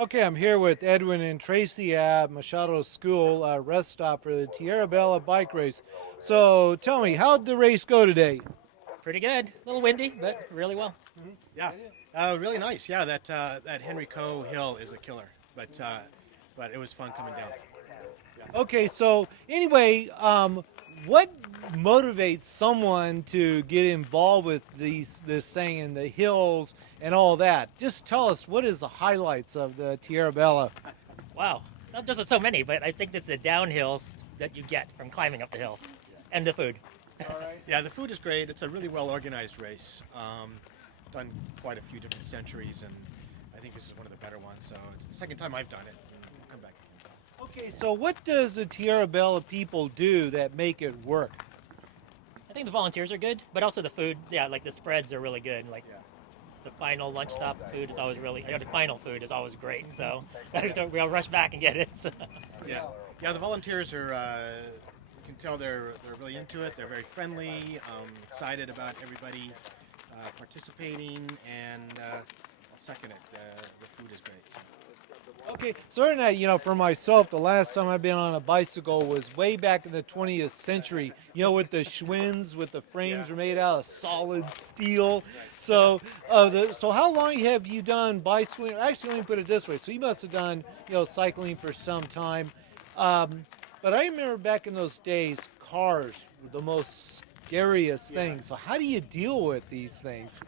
Okay, I'm here with Edwin and Tracy at Machado School, rest stop for the Tierra Bella bike race. So tell me, how'd the race go today? Pretty good. A little windy, but really well. Yeah, really nice. Yeah, that Henry Coe hill is a killer, but it was fun coming down. Okay, so anyway, what motivates someone to get involved with this thing and the hills and all that? Just tell us what is the highlights of the Tierra Bella. Wow. Not just so many, but I think it's the downhills that you get from climbing up the hills and the food. Yeah, the food is great. It's a really well organized race. Done quite a few different centuries, and I think this is one of the better ones. So it's the second time I've done it. And we'll come back. Okay, so what does the Tierra Bella people do that make it work? I think the volunteers are good, but also the food. Yeah, like the spreads are really good. Like the final lunch stop food is always the final food is always great. So we'll rush back and get it. So. Yeah. The volunteers are. You can tell they're really into it. They're very friendly, excited about everybody participating, and I'll second it. The food is great. So. Okay, so other than that, for myself, the last time I've been on a bicycle was way back in the 20th century, with the Schwinn's, with the frames were made out of solid steel. So, so how long have you done bicycling? Actually, let me put it this way. So you must have done, cycling for some time. But I remember back in those days, cars were the most scariest things. So how do you deal with these things?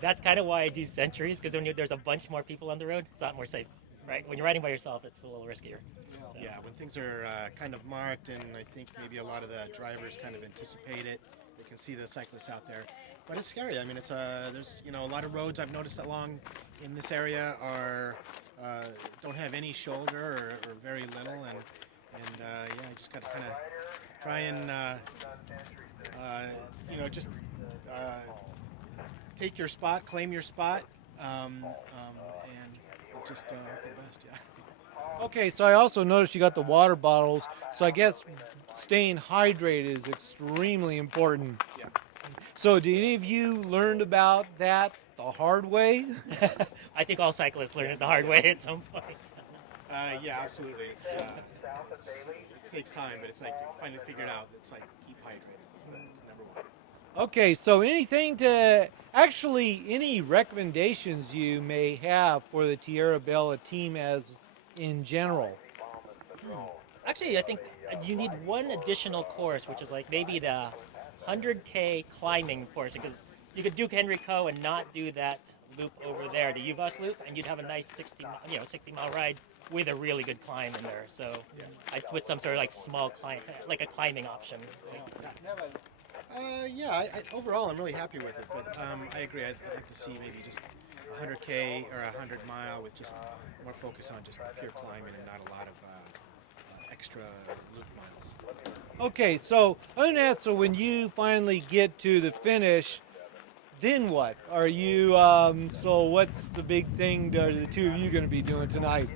That's kind of why I do centuries, because there's a bunch more people on the road, it's a lot more safe. Right, when you're riding by yourself, it's a little riskier. So. Yeah, when things are kind of marked, and I think maybe a lot of the drivers kind of anticipate it. They can see the cyclists out there, but it's scary. I mean, there's a lot of roads I've noticed along in this area are don't have any shoulder or very little, and you just got to kind of try and just take your spot, claim your spot, and just hope for the best, yeah. Okay, so I also noticed you got the water bottles. So I guess staying hydrated is extremely important. Yeah. So did any of you learn about that the hard way? I think all cyclists learn it the hard way at some point. Yeah, absolutely. It takes time, but it's like you finally figured out. It's like keep hydrated. It's number one. Okay, so any recommendations you may have for the Tierra Bella team as in general? Actually, I think you need one additional course, which is like maybe the 100K climbing portion, because you could do Henry Coe and not do that loop over there, the UVOS loop, and you'd have a nice 60-mile ride with a really good climb in there. So I'd with some sort of like small climb, like a climbing option. Overall, I'm really happy with it, but I agree. I'd like to see maybe just 100K or 100 mile with just more focus on just pure climbing and not a lot of extra loop miles. Okay, so other than that, so when you finally get to the finish, then what? Are you, so what's the big thing are the two of you going to be doing tonight?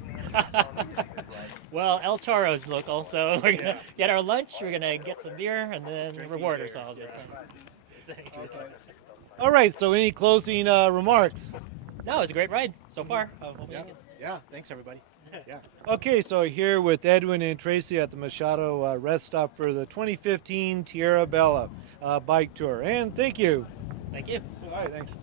Well, El Toro's local, so we're going to get our lunch, we're going to get some beer, and then reward ourselves with some. All right, so any closing remarks? No, it was a great ride so far. Yeah, thanks everybody. Yeah. Okay, so here with Edwin and Tracy at the Machado rest stop for the 2015 Tierra Bella bike tour. And thank you. Thank you. All right, thanks.